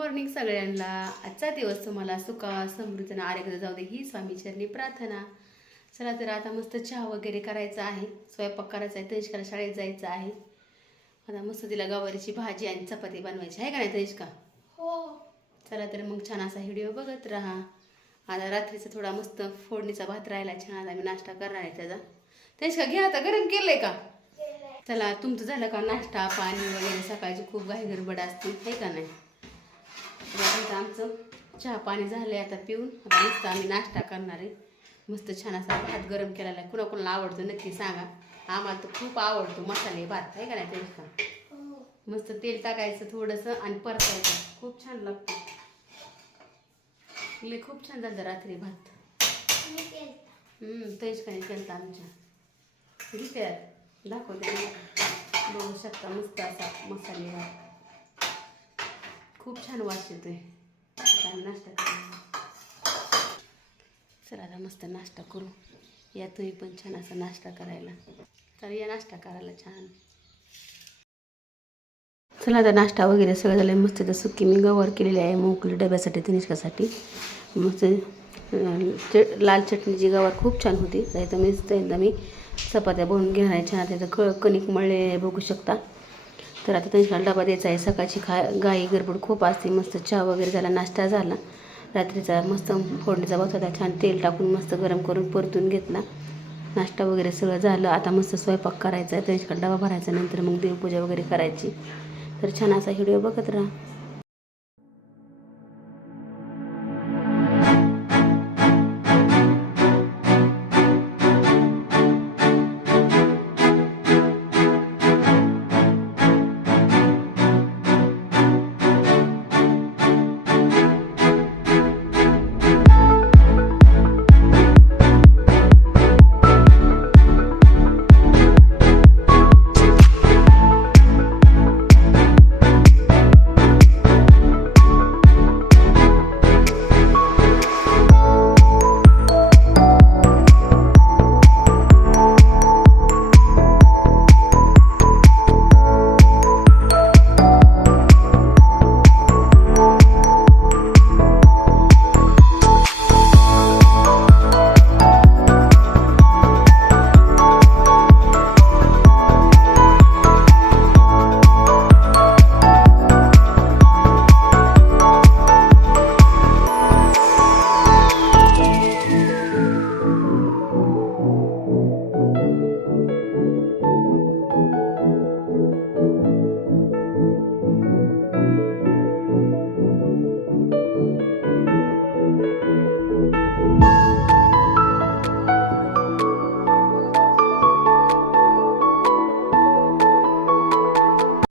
Morning सगळ्यांना. आजचा दिवस तुम्हाला सुखा समृद्धीनं आरोग्य जाऊ दे ही स्वामीचरणी प्रार्थना. चला तर आता मस्त चहा वगैरे करायचा आहे, स्वयंपाक करायचा आहे, तनिष्काला शाळेत जायचं आहे. आता मस्त तिला गवारीची भाजी आणि चपाती बनवायची आहे का नाही तनिष्का? हो. चला तर मग छान असा व्हिडिओ बघत राहा. आता रात्रीचा थोडा मस्त फोडणीचा भात राहिला छान, आता मी नाश्ता करणार आहे त्याचा. तनिष्का घे, आता गरम केलंय का? चला तुमचं झालं का नाश्ता पाणी वगैरे? सकाळची खूप घाई गडबड असते आहे का नाही? आता आमचं चहा पाणी झालं आता पिऊन आता मस्त आम्ही नाश्ता करणार आहे. मस्त छान असा भात गरम केलेला आहे. कुणाला आवडतो नक्की सांगा. आम्हाला तर खूप आवडतो मसाले भात आहे का नाही तनिष्का? मस्त तेल टाकायचं थोडंसं आणि परतायचं, खूप छान लागतं. लय खूप छान झालं रात्री भात. तनिष्काने केलता आमच्या. घेते दाखवते, बघू शकता मस्त असा मसाले भात. खूप छान वास येतोय. आता नाश्ता करू. चला आता मस्त नाश्ता करू. या तुम्ही पण छान असा नाश्ता करायला. तर या नाश्ता करायला छान. चला आता नाश्ता वगैरे सगळं झालं. मस्त तर सुकी मी गवार केलेली आहे मोकळी डब्यासाठी तनिष्कासाठी. मस्त लाल चटणीची गवार खूप छान होती. तर मस्त एकदा मी चपात्या बनवून घेणार आहे छान. त्याचं कणिक मळले बघू शकता. तर आता तनिष्काला डबा द्यायचा आहे. सकाळची घाई गडबड खूप असते. मस्त चहा वगैरे झाला, नाश्ता झाला. रात्रीचा मस्त फोडणीचा भात होता, छान तेल टाकून मस्त गरम करून परतून घेतला. नाश्ता वगैरे सगळं झालं. आता मस्त स्वयंपाक करायचा आहे, तनिष्काला डबा भरायचा, नंतर मग देवपूजा वगैरे करायची. तर छान असा व्हिडिओ बघत राहा.